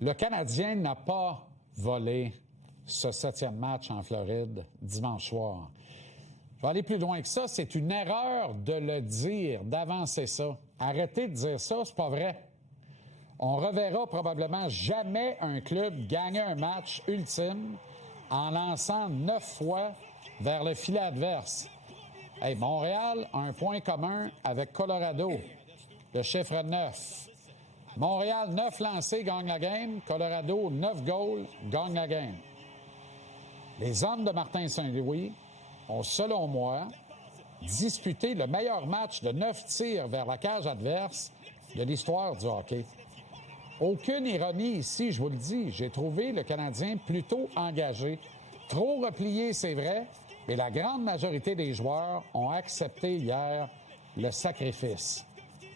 Le Canadien n'a pas volé ce 7e match en Floride dimanche soir. Je vais aller plus loin que ça. C'est une erreur de le dire, d'avancer ça. Arrêtez de dire ça, c'est pas vrai. On reverra probablement jamais un club gagner un match ultime en lançant 9 fois vers le filet adverse. Hey, Montréal a un point commun avec Colorado, le chiffre 9. Montréal, 9 lancés, gagne la game. Colorado, 9 goals, gagne la game. Les hommes de Martin Saint-Louis ont, selon moi, disputé le meilleur match de 9 tirs vers la cage adverse de l'histoire du hockey. Aucune ironie ici, je vous le dis. J'ai trouvé le Canadien plutôt engagé. Trop replié, c'est vrai, mais la grande majorité des joueurs ont accepté hier le sacrifice.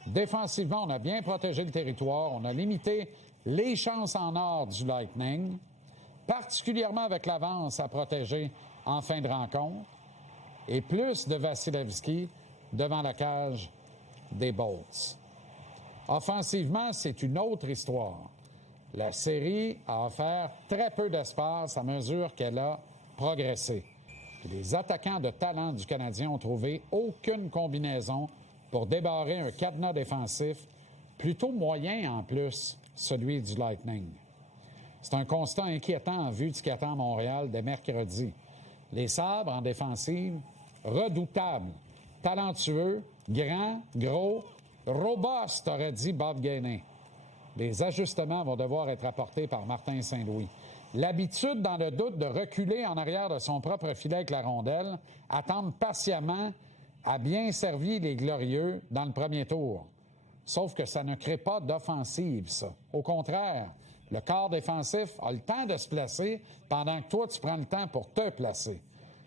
Défensivement, on a bien protégé le territoire. On a limité les chances en or du Lightning, particulièrement avec l'avance à protéger en fin de rencontre, et plus de Vasilevski devant la cage des Bolts. Offensivement, c'est une autre histoire. La série a offert très peu d'espace à mesure qu'elle a progressé. Puis les attaquants de talent du Canadien ont trouvé aucune combinaison pour débarrer un cadenas défensif plutôt moyen en plus, celui du Lightning. C'est un constat inquiétant en vue de ce qui attend Montréal dès mercredi. Les Sabres en défensive, redoutables, talentueux, grands, gros, robustes, aurait dit Bob Gainey. Les ajustements vont devoir être apportés par Martin Saint-Louis. L'habitude, dans le doute, de reculer en arrière de son propre filet avec la rondelle, attendre patiemment, a bien servi les Glorieux dans le premier tour. Sauf que ça ne crée pas d'offensive, ça. Au contraire, le corps défensif a le temps de se placer pendant que toi, tu prends le temps pour te placer.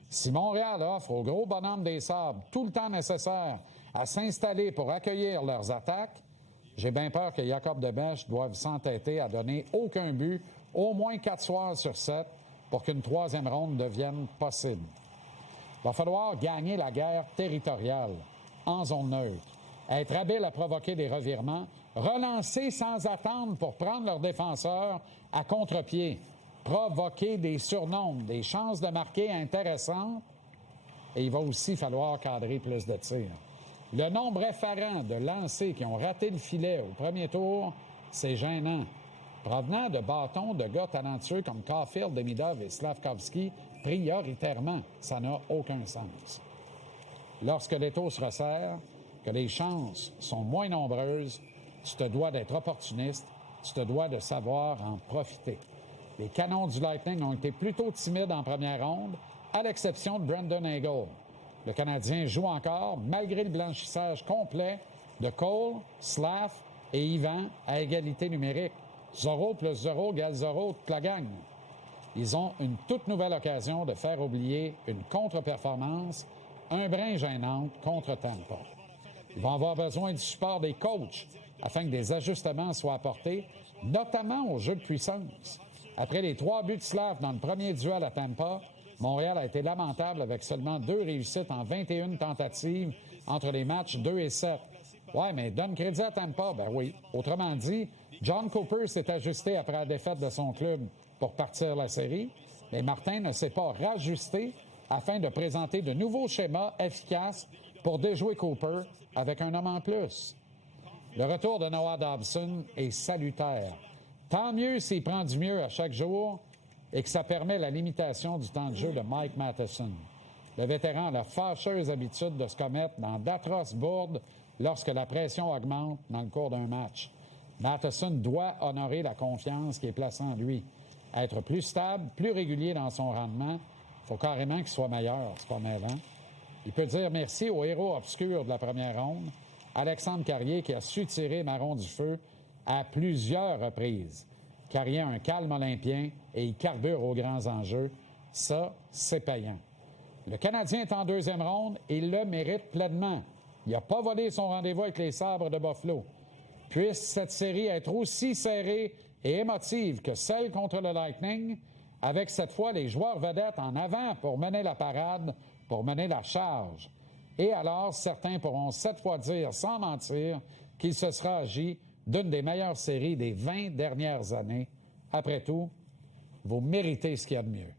Si Montréal offre au gros bonhomme des Sabres tout le temps nécessaire à s'installer pour accueillir leurs attaques, j'ai bien peur que Jacob Debesch doive s'entêter à donner aucun but au moins 4 soirs sur 7 pour qu'une 3e ronde devienne possible. Il va falloir gagner la guerre territoriale en zone neutre, être habile à provoquer des revirements, relancer sans attendre pour prendre leurs défenseurs à contre-pied, provoquer des surnombres, des chances de marquer intéressantes, et il va aussi falloir cadrer plus de tirs. Le nombre effarant de lancers qui ont raté le filet au premier tour, c'est gênant. Provenant de bâtons de gars talentueux comme Caulfield, Demidov et Slavkovski, prioritairement, ça n'a aucun sens. Lorsque l'étau se resserre, que les chances sont moins nombreuses, tu te dois d'être opportuniste, tu te dois de savoir en profiter. Les Canons du Lightning ont été plutôt timides en première ronde, à l'exception de Brandon Hagel. Le Canadien joue encore, malgré le blanchissage complet de Cole, Slav et Yvan à égalité numérique. Zorro plus Zorro égale Zorro, toute la gang. Ils ont une toute nouvelle occasion de faire oublier une contre-performance, un brin gênante contre Tampa. Ils vont avoir besoin du support des coachs afin que des ajustements soient apportés, notamment au jeu de puissance. Après les 3 buts de Slav dans le premier duel à Tampa, Montréal a été lamentable avec seulement 2 réussites en 21 tentatives entre les matchs 2 et 7. Ouais, mais donne crédit à Tampa, ben oui. Autrement dit, John Cooper s'est ajusté après la défaite de son club pour partir la série, mais Martin ne s'est pas rajusté afin de présenter de nouveaux schémas efficaces pour déjouer Cooper avec un homme en plus. Le retour de Noah Dobson est salutaire. Tant mieux s'il prend du mieux à chaque jour et que ça permet la limitation du temps de jeu de Mike Matheson. Le vétéran a la fâcheuse habitude de se commettre dans d'atroces bourdes lorsque la pression augmente dans le cours d'un match. Matheson doit honorer la confiance qui est placée en lui. Être plus stable, plus régulier dans son rendement, il faut carrément qu'il soit meilleur, c'est pas mêlant. Il peut dire merci au héros obscur de la première ronde, Alexandre Carrier, qui a su tirer Marron du feu à plusieurs reprises. Carrier a un calme olympien et il carbure aux grands enjeux. Ça, c'est payant. Le Canadien est en 2e ronde et il le mérite pleinement. Il n'a pas volé son rendez-vous avec les Sabres de Buffalo. Puisse cette série être aussi serrée et émotive que celle contre le Lightning, avec cette fois les joueurs vedettes en avant pour mener la parade, pour mener la charge. Et alors, certains pourront cette fois dire, sans mentir, qu'il se sera agi d'une des meilleures séries des 20 dernières années Après tout, vous méritez ce qu'il y a de mieux.